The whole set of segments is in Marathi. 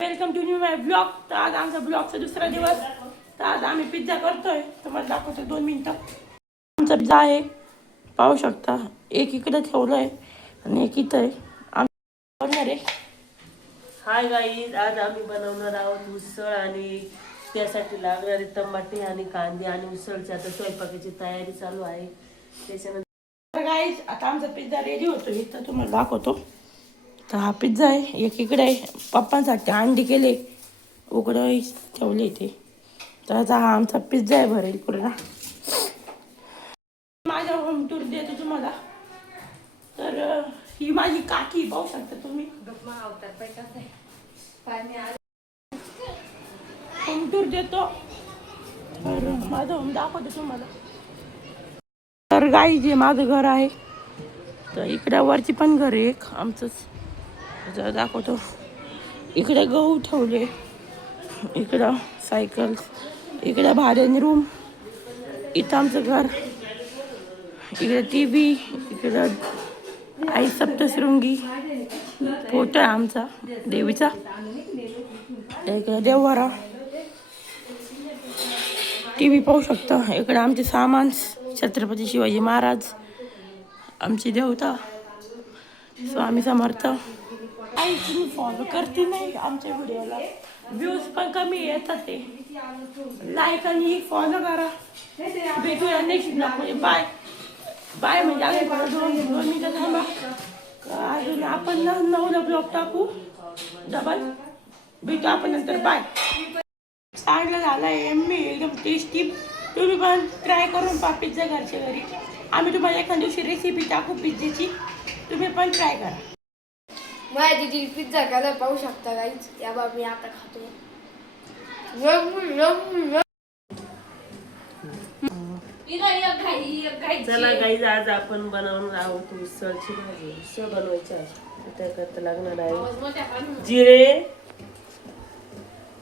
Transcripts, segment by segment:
Welcome to new my blog. तर आज आमचा ब्लॉगचा दुसरा दिवस. तर आज आम्ही पिझ्झा करतोय. तुम्हाला दाखवतो 2 मिनिटं. आमचा पिझ्झा आहे, पाहू शकता. एक इकडे ठेवलं आहे आणि एक इथं आहे. आम्ही बनवणार आहे. हाय गाईज, आज आम्ही बनवणार आहोत उसळ आणि त्यासाठी लागणारे टमाटे आणि कांदे आणि उसळची आता स्वयंपाकाची तयारी चालू आहे. त्याच्यानंतर गाईज आता आमचा पिझ्झा रेडी होतो. इथं तुम्हाला दाखवतो. तर हा पिझ्झा आहे, एक इकडे आहे. पप्पांसाठी अंडी केले, उघडं ठेवले ते. तर आता हा आमचा पिझ्झा आहे, भरेल पूर्ण. माझ्या होम टूर देतो तुम्हाला. तर ही माझी काकी पाहू शकता तुम्ही. होम टूर देतो. तर माझं होम दाखवतो तुम्हाला. तर गाई जे माझं घर आहे, तर इकडे वरची पण घर आहे एक आमचंच. दाखवतो. इकडे गहू ठेवले, इकडं सायकल, इकडे भाड्याने रूम, इथं आमचं घर, इकडे टी व्ही, इकडं आई सप्तशृंगी फोटो आहे आमचा देवीचा, इकडे देववारा, टी व्ही पाहू शकता. इकडे आमचे सामान, छत्रपती शिवाजी महाराज, आमची देवता स्वामी समर्थ. आई तुम्ही फॉलो करते नाही आमच्या व्हिडिओला, व्ह्यूज पण कमी येतात. ते लाईक आणि फॉलो करा. भेटूया नेक्स्ट ब्लॉग. Bye bye. म्हणजे आम्ही 2 मिनिटं थांबा. अजून आपण 9ला ब्लॉग टाकू डबल. भेटू आपण नंतर. बाय. चांगलं झालं आहे मी एकदम टेस्टी. तुम्ही पण ट्राय करून पहा पिझ्झा घरच्या घरी. आम्ही तुम्हाला एखाद्या दिवशी रेसिपी टाकू पिझ्झाची, तुम्ही पण ट्राय करा. माझ्या दिदी पिझ्झा कलर पाहू शकता गाईज. याबा मी आता खातो. चला गाईज, आज आपण बनवणार आहोत उसळची भाजी. उसळ बनवायची आहे. त्याकरता लागणार आहे जिरे,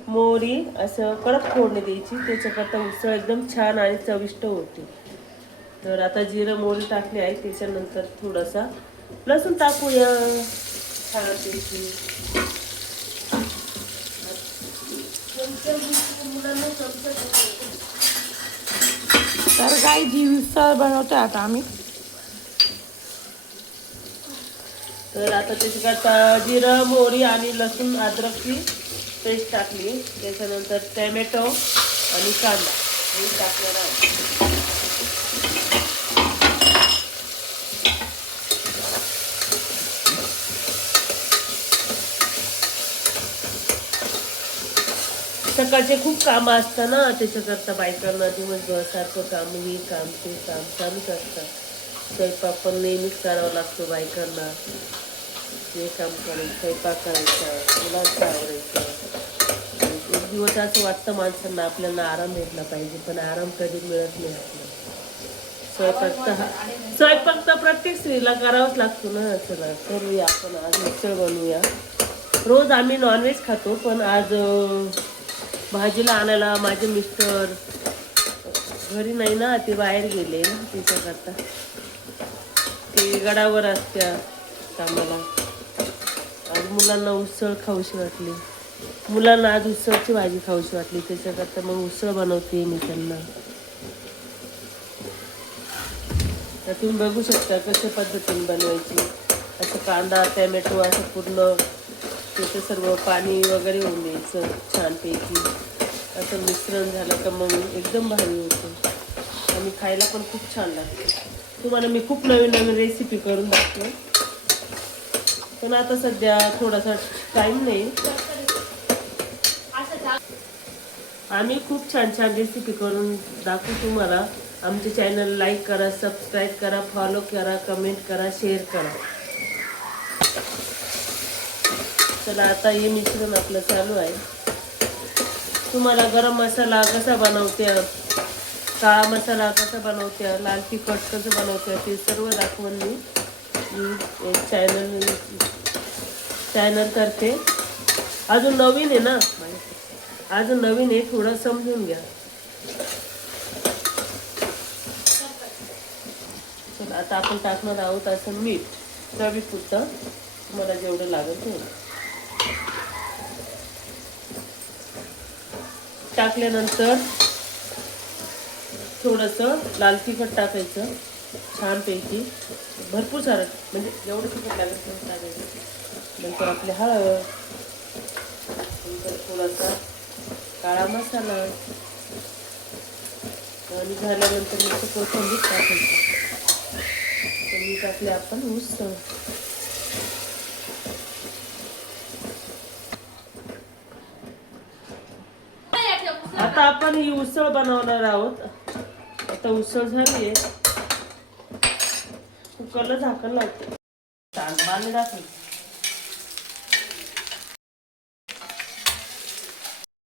मोहरी असं कडक फोडणी द्यायची. त्याच्याकरता उसळ एकदम छान आणि चविष्ट होते. तर आता जिरं मोहरी टाकली आहे. त्याच्यानंतर थोडासा लसूण टाकूया. तर गाय जी उसळ बनवतोय आता आम्ही. तर आता त्याच्यात जिरं मोहरी आणि लसूण अद्रकची पेस्ट टाकली. त्याच्यानंतर टॅमॅटो आणि कांदा हे टाकलेला आहे. सकाळचे खूप कामं असतात ना, त्याच्याकरता बायकांना दिवसभर सारखं काम, हे काम ते काम चालूच असतं. स्वयंपाक पण नेहमीच करावा लागतो बायकांना. हे काम करायचं, स्वयंपाक करायचा, मुलांचं आवरायचं. एक दिवस असं वाटतं माणसांना आपल्याला आराम भेटला पाहिजे, पण आराम कधी मिळत नाही आपल्याला. स्वयंपाक तर प्रत्येक स्त्रीला करावाच लागतो ना. चला करूया आपण आज उसळ बनवूया. रोज आम्ही नॉनव्हेज खातो, पण आज भाजीला आणायला माझे मिस्टर घरी नाही ना, ते बाहेर गेले. त्याच्याकरता ते गडावर असत्या कामाला. आज मुलांना उसळ खाऊशी वाटली. मुलांना आज उसळची भाजी खाऊशी वाटली. त्याच्याकरता मग उसळ बनवते मी त्यांना. तर तुम्ही बघू शकता कशा पद्धतीने बनवायची. असं कांदा टॅमॅटो असं पूर्ण त्याचं सर्व पाणी वगैरे होऊन द्यायचं छानपैकी. असं मिश्रण झालं का मग एकदम भारी होतं आणि खायला पण खूप छान लागते. तुम्हाला मी खूप नवीन नवीन रेसिपी करून दाखवते, पण आता सध्या थोडासा टाईम नाही. आम्ही खूप छान छान रेसिपी करून दाखवू तुम्हाला. आमचे चॅनल लाईक करा, सबस्क्राईब करा, फॉलो करा, कमेंट करा, शेअर करा. चला आता हे मिश्रण आपलं चालू आहे. तुम्हाला गरम मसाला कसा बनवते, काळा मसाला कसा बनवते, लाल तिखट कसं बनवते, ते सर्व दाखवून मी चॅनल करते. अजून नवीन आहे ना, अजून नवीन आहे, थोडं समजून घ्या. चला आता आपण टाकणार आहोत असं मीठ चवीपुरतं, मला जेवढं लागत तेवढं. टाकल्यानंतर थोडंसं लाल तिखट टाकायचं छानपैकी, भरपूर सारं, म्हणजे जेवढं तिखट लागेल तेवढं टाकायचं. नंतर आपली हळद, नंतर थोडासा काळा मसाला आणि झाल्यानंतर मग कोथिंबीर टाकायचं. आणि टाकले आपण उसळ. आता आपण ही उसळ बनवणार आहोत. आता उसळ झाली आहे, कुकरला झाकण लावते. तांदळाने दाखवते.